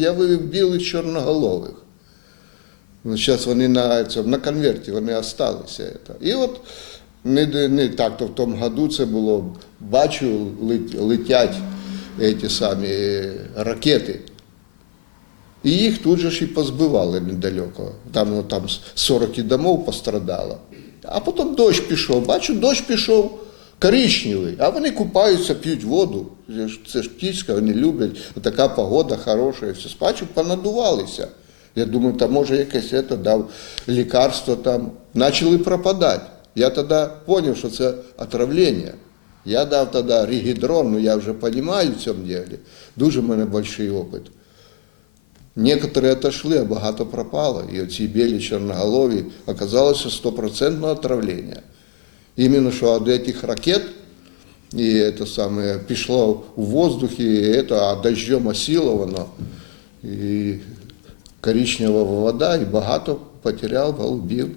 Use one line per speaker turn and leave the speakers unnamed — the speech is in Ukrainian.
Я вивів білих чорноголових. Ну, зараз вони на, цьому, на конверті вони осталися. І от не, не так, то в тому году це було, бачу, летять ці самі ракети. І їх тут же ж і позбивали недалеко. Там, ну, там 40 домов пострадало. А потім дощ пішов. Бачу, дощ пішов коричневий, а вони купаються, п'ють воду. Це ж- Це птічка, вони люблять. Така погода хороша, і все. Бачу, понадувалися. Я думаю, там може якесь это, дав лікарство там. Почали пропадати. Я тоді зрозумів, що це отравлення. Я дав тоді рігідрон, ну я вже розумію в цьому ділі. Дуже в мене великий опит. Некоторі отошли, а багато пропало. І оці білі чорноголові оказалося стопроцентне отравлення. Іменно что от этих ракет, и это самое, пришло в воздух, и это дождем осиловано, и коричневого вода, и богато потерял, голубів.